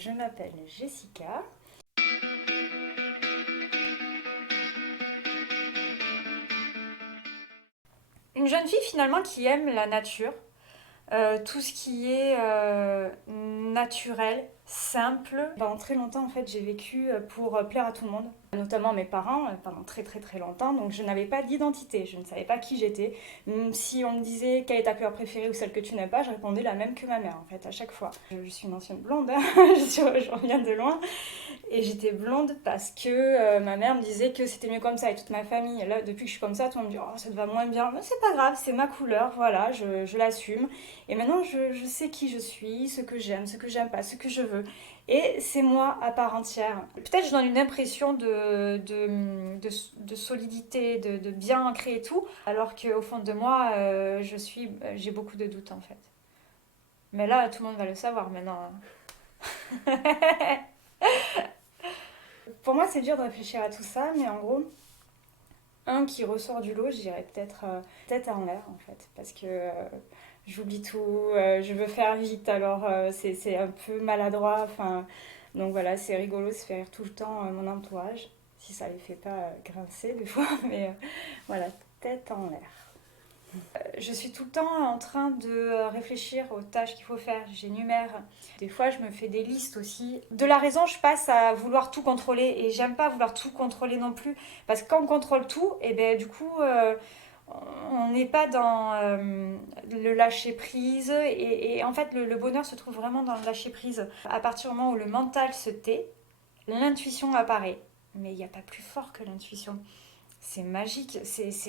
Je m'appelle Jessica. Une jeune fille finalement qui aime la nature, tout ce qui est naturel, simple. Pendant très longtemps en fait j'ai vécu pour plaire à tout le monde, notamment mes parents pendant très très très longtemps, donc je n'avais pas d'identité, je ne savais pas qui j'étais. Si on me disait quelle est ta couleur préférée ou celle que tu n'aimes pas, je répondais la même que ma mère en fait à chaque fois. Je suis une ancienne blonde, hein. Je reviens de loin. Et j'étais blonde parce que ma mère me disait que c'était mieux comme ça et toute ma famille. Et là, depuis que je suis comme ça, tout le monde me dit oh, ça te va moins bien. Mais c'est pas grave, c'est ma couleur, voilà, je l'assume. Et maintenant, je sais qui je suis, ce que j'aime pas, ce que je veux. Et c'est moi à part entière. Peut-être je donne une impression de solidité, de bien ancré et tout, alors qu'au fond de moi, j'ai beaucoup de doutes en fait. Mais là, tout le monde va le savoir maintenant. Pour moi, c'est dur de réfléchir à tout ça, mais en gros, un qui ressort du lot, je dirais peut-être tête en l'air en fait, parce que j'oublie tout, je veux faire vite, alors c'est un peu maladroit, enfin, donc voilà, c'est rigolo, ça fait rire tout le temps mon entourage, si ça les fait pas grincer des fois, mais voilà, tête en l'air. Je suis tout le temps en train de réfléchir aux tâches qu'il faut faire, j'énumère. Des fois, je me fais des listes aussi. De la raison, je passe à vouloir tout contrôler et j'aime pas vouloir tout contrôler non plus parce que quand on contrôle tout, et ben du coup, on n'est pas dans le lâcher prise et en fait, le bonheur se trouve vraiment dans le lâcher prise. À partir du moment où le mental se tait, l'intuition apparaît. Mais il n'y a pas plus fort que l'intuition. C'est magique,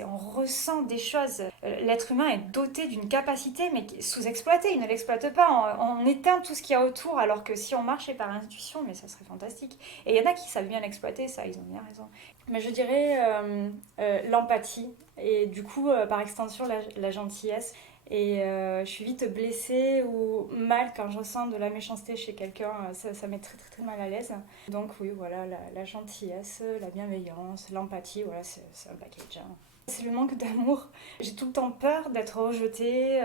on ressent des choses. L'être humain est doté d'une capacité, mais sous-exploitée, il ne l'exploite pas. On éteint tout ce qu'il y a autour, alors que si on marchait par intuition, mais ça serait fantastique. Et il y en a qui savent bien l'exploiter, ça, ils ont bien raison. Mais je dirais l'empathie, et du coup, par extension, la gentillesse. Et je suis vite blessée ou mal quand je ressens de la méchanceté chez quelqu'un, ça met très très très mal à l'aise. Donc oui, voilà, la gentillesse, la bienveillance, l'empathie, voilà, c'est un package, hein. C'est le manque d'amour. J'ai tout le temps peur d'être rejetée,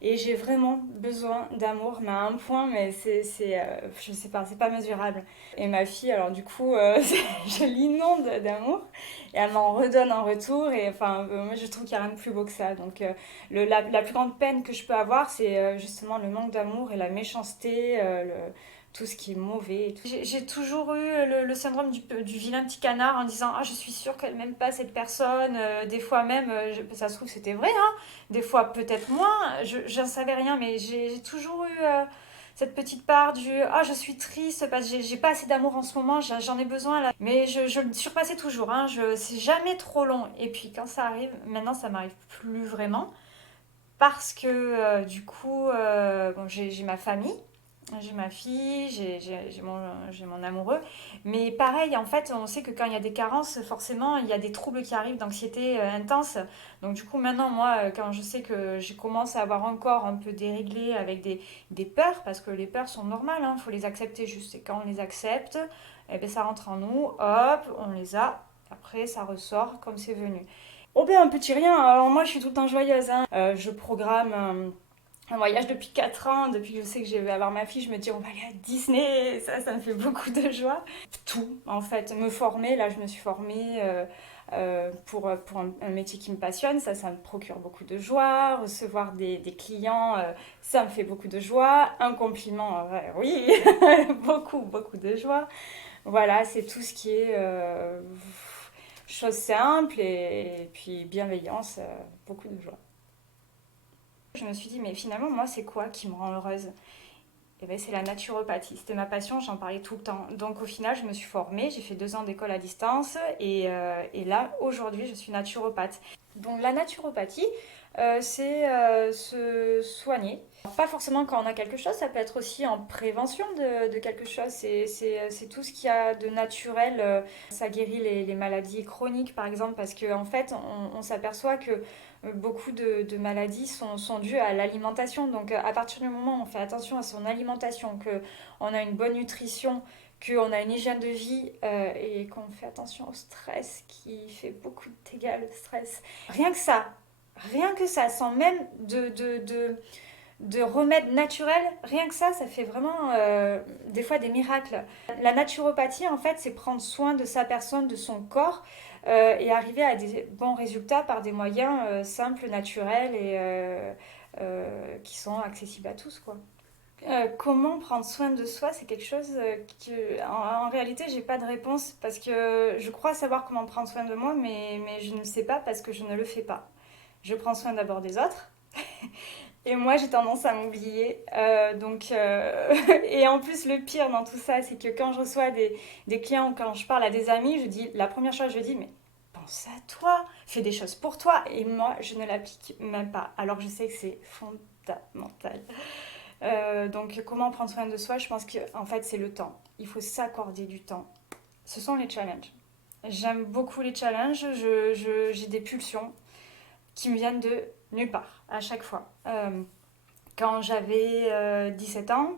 et j'ai vraiment besoin d'amour, mais à un point, mais je sais pas, c'est pas mesurable. Et ma fille, alors du coup, je l'inonde d'amour, et elle m'en redonne en retour, et enfin, moi je trouve qu'il n'y a rien de plus beau que ça. Donc la plus grande peine que je peux avoir, c'est justement le manque d'amour et la méchanceté, tout ce qui est mauvais. J'ai toujours eu syndrome du vilain petit canard en disant ah je suis sûre qu'elle m'aime pas cette personne. Des fois même, ça se trouve c'était vrai, hein. Des fois peut-être moins. Je n'en savais rien, mais j'ai toujours eu cette petite part du ah je suis triste parce que j'ai pas assez d'amour en ce moment, j'en ai besoin là. Mais je le surpassais toujours, hein. C'est jamais trop long. Et puis quand ça arrive, maintenant ça m'arrive plus vraiment parce que du coup bon, j'ai ma famille, j'ai ma fille, j'ai mon amoureux. Mais pareil, en fait, on sait que quand il y a des carences, forcément, il y a des troubles qui arrivent, d'anxiété intense. Donc du coup, maintenant, moi, quand je sais que je commence à avoir un corps un peu déréglé avec des peurs, parce que les peurs sont normales, il faut les accepter juste. Et quand on les accepte, eh ben, ça rentre en nous, hop, on les a. Après, ça ressort comme c'est venu. Oh ben un petit rien, alors moi je suis tout le temps joyeuse, hein. Je programme un voyage depuis 4 ans, depuis que je sais que je vais avoir ma fille, je me dis on va aller à Disney, ça me fait beaucoup de joie. Tout en fait, me former, là je me suis formée pour un métier qui me passionne, ça me procure beaucoup de joie. Recevoir des clients, ça me fait beaucoup de joie. Un compliment, oui, beaucoup, beaucoup de joie. Voilà, c'est tout ce qui est chose simple et puis bienveillance, beaucoup de joie. Je me suis dit, mais finalement, moi, c'est quoi qui me rend heureuse? Eh ben, c'est la naturopathie. C'était ma passion, j'en parlais tout le temps. Donc au final, je me suis formée, j'ai fait 2 ans d'école à distance et là, aujourd'hui, je suis naturopathe. Donc la naturopathie, c'est se soigner. Pas forcément quand on a quelque chose, ça peut être aussi en prévention de quelque chose. C'est tout ce qu'il y a de naturel. Ça guérit les maladies chroniques, par exemple, parce qu'en en fait, on s'aperçoit que beaucoup de maladies sont dues à l'alimentation. Donc à partir du moment où on fait attention à son alimentation, qu'on a une bonne nutrition, qu'on a une hygiène de vie et qu'on fait attention au stress qui fait beaucoup de dégâts, le stress. Rien que ça, sans même de remèdes naturels, rien que ça fait vraiment des fois des miracles. La naturopathie, en fait, c'est prendre soin de sa personne, de son corps, et arriver à des bons résultats par des moyens simples, naturels et qui sont accessibles à tous, quoi. Comment prendre soin de soi, c'est quelque chose que, en réalité, j'ai pas de réponse parce que je crois savoir comment prendre soin de moi, mais je ne sais pas parce que je ne le fais pas. Je prends soin d'abord des autres. Et moi, j'ai tendance à m'oublier. Et en plus, le pire dans tout ça, c'est que quand je reçois des clients ou quand je parle à des amis, je dis, la première chose, je dis, mais pense à toi, fais des choses pour toi. Et moi, je ne l'applique même pas, alors que je sais que c'est fondamental. Donc, comment prendre soin de soi? Je pense qu'en fait, c'est le temps. Il faut s'accorder du temps. Ce sont les challenges. J'aime beaucoup les challenges. J'ai des pulsions qui me viennent de nulle part, à chaque fois. Quand j'avais 17 ans,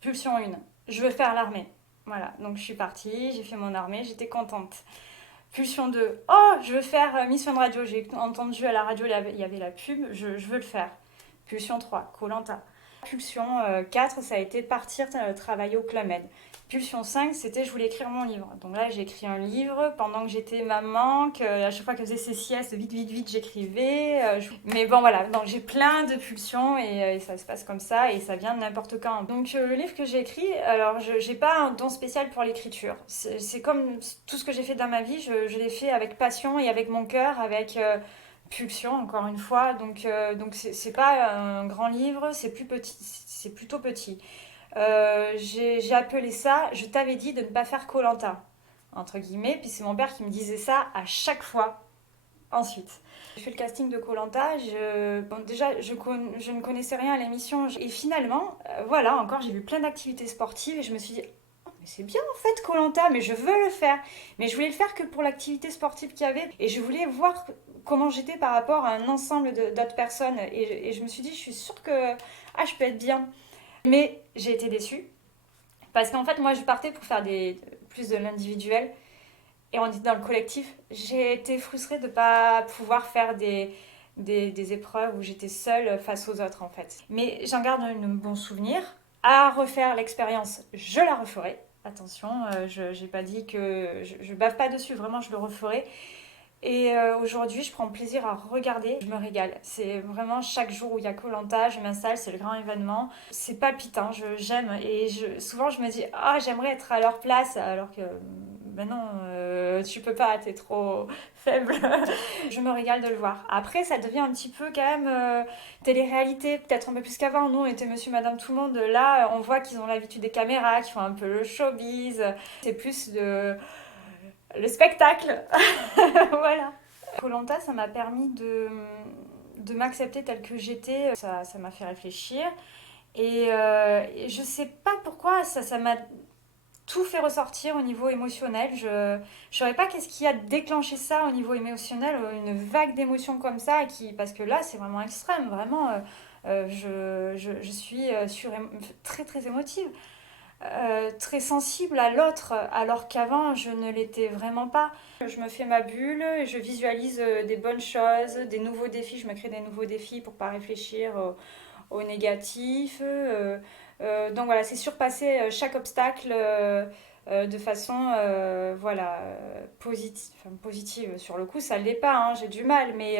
pulsion 1, je veux faire l'armée. Voilà, donc je suis partie, j'ai fait mon armée, j'étais contente. Pulsion 2, oh, je veux faire Miss Fun Radio. J'ai entendu à la radio, il y avait la pub, je veux le faire. Pulsion 3, koh. Pulsion 4, ça a été partir travailler au Club Med. Pulsion 5, c'était je voulais écrire mon livre. Donc là, j'ai écrit un livre pendant que j'étais maman, à chaque fois qu'elle faisait ses siestes, vite, j'écrivais. Mais bon, voilà, donc j'ai plein de pulsions et ça se passe comme ça et ça vient de n'importe quand. Donc le livre que j'ai écrit, alors je n'ai pas un don spécial pour l'écriture. C'est comme tout ce que j'ai fait dans ma vie, je l'ai fait avec passion et avec mon cœur, avec pulsion, encore une fois. Donc c'est pas un grand livre, c'est plus petit, c'est plutôt petit. J'ai appelé ça Je t'avais dit de ne pas faire koh entre guillemets, puis c'est mon père qui me disait ça à chaque fois ensuite. J'ai fait le casting de koh déjà je ne connaissais rien à l'émission et finalement voilà, encore j'ai vu plein d'activités sportives et je me suis dit oh, mais c'est bien en fait koh mais je veux le faire, mais je voulais le faire que pour l'activité sportive qu'il y avait et je voulais voir comment j'étais par rapport à un ensemble d'autres personnes et je me suis dit je suis sûre que je peux être bien. Mais j'ai été déçue parce qu'en fait, moi, je partais pour faire plus de l'individuel et on dit dans le collectif. J'ai été frustrée de ne pas pouvoir faire des épreuves où j'étais seule face aux autres, en fait. Mais j'en garde un bon souvenir. À refaire l'expérience, je la referai. Attention, je n'ai pas dit que je bave pas dessus, vraiment, je le referai. Et aujourd'hui, je prends plaisir à regarder, je me régale. C'est vraiment chaque jour où il y a koh je m'installe, c'est le grand événement. C'est palpitant, j'aime. Et souvent, je me dis, ah, j'aimerais être à leur place, alors que, ben non, tu peux pas, t'es trop faible. Je me régale de le voir. Après, ça devient un petit peu quand même télé-réalité, peut-être un peu plus qu'avant. Nous, on était monsieur, madame, tout le monde. Là, on voit qu'ils ont l'habitude des caméras, qu'ils font un peu le showbiz. C'est plus le spectacle. Voilà. koh ça m'a permis de m'accepter telle que j'étais. Ça m'a fait réfléchir. Et je sais pas pourquoi ça m'a tout fait ressortir au niveau émotionnel. Je ne saurais pas qu'est-ce qui a déclenché ça au niveau émotionnel, une vague d'émotions comme ça, parce que là, c'est vraiment extrême. Vraiment, je suis très, très émotive. Très sensible à l'autre, alors qu'avant je ne l'étais vraiment pas. Je me fais ma bulle, je visualise des bonnes choses, des nouveaux défis, je me crée des nouveaux défis pour pas réfléchir au négatif. Donc voilà, c'est surpasser chaque obstacle de façon voilà, positive. Sur le coup, ça ne l'est pas, hein, j'ai du mal, mais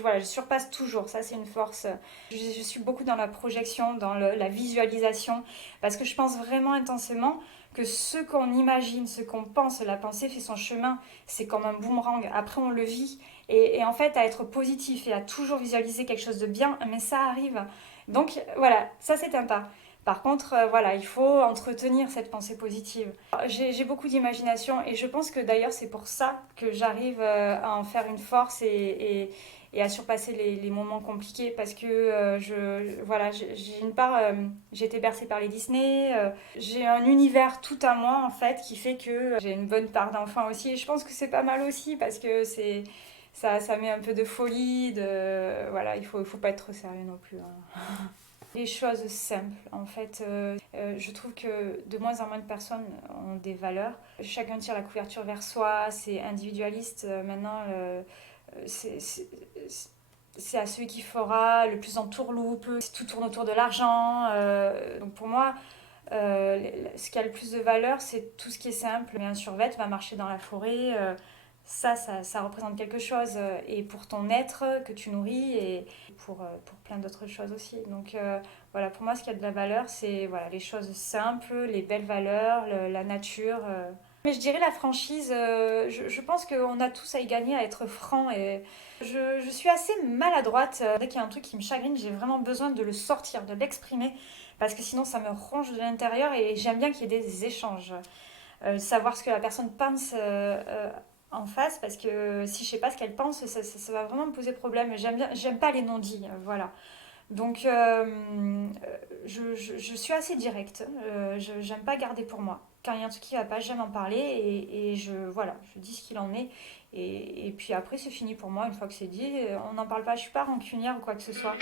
voilà, je surpasse toujours, ça c'est une force. Je suis beaucoup dans la projection, dans la visualisation, parce que je pense vraiment intensément que ce qu'on imagine, ce qu'on pense, la pensée fait son chemin, c'est comme un boomerang, après on le vit, et en fait à être positif et à toujours visualiser quelque chose de bien, mais ça arrive. Donc voilà, ça c'est un pas. Par contre, voilà, il faut entretenir cette pensée positive. J'ai beaucoup d'imagination et je pense que d'ailleurs c'est pour ça que j'arrive à en faire une force et à surpasser les moments compliqués parce que voilà, j'ai une part, j'ai été bercée par les Disney, j'ai un univers tout à moi en fait qui fait que j'ai une bonne part d'enfant aussi et je pense que c'est pas mal aussi parce que ça met un peu de folie, voilà, il faut pas être trop sérieux non plus, hein. Les choses simples, en fait, je trouve que de moins en moins de personnes ont des valeurs. Chacun tire la couverture vers soi, c'est individualiste. Maintenant, c'est c'est à celui qui fera le plus en tourloupe, tout tourne autour de l'argent. Donc pour moi, ce qui a le plus de valeur, c'est tout ce qui est simple. Mais un survêt va marcher dans la forêt, ça représente quelque chose. Et pour ton être que tu nourris et pour plein d'autres choses aussi. Donc voilà, pour moi, ce qui a de la valeur, c'est voilà, les choses simples, les belles valeurs, la nature. Mais je dirais la franchise, je pense qu'on a tous à y gagner à être franc et je suis assez maladroite. Dès qu'il y a un truc qui me chagrine, j'ai vraiment besoin de le sortir, de l'exprimer, parce que sinon ça me ronge de l'intérieur et j'aime bien qu'il y ait des échanges. Savoir ce que la personne pense en face, parce que si je sais pas ce qu'elle pense, ça va vraiment me poser problème. J'aime pas les non-dits, voilà. Donc je suis assez directe, j'aime pas garder pour moi. Quand il y a un truc qui va pas, j'aime en parler et voilà, je dis ce qu'il en est. Et puis après, c'est fini pour moi, une fois que c'est dit, on n'en parle pas, je suis pas rancunière ou quoi que ce soit.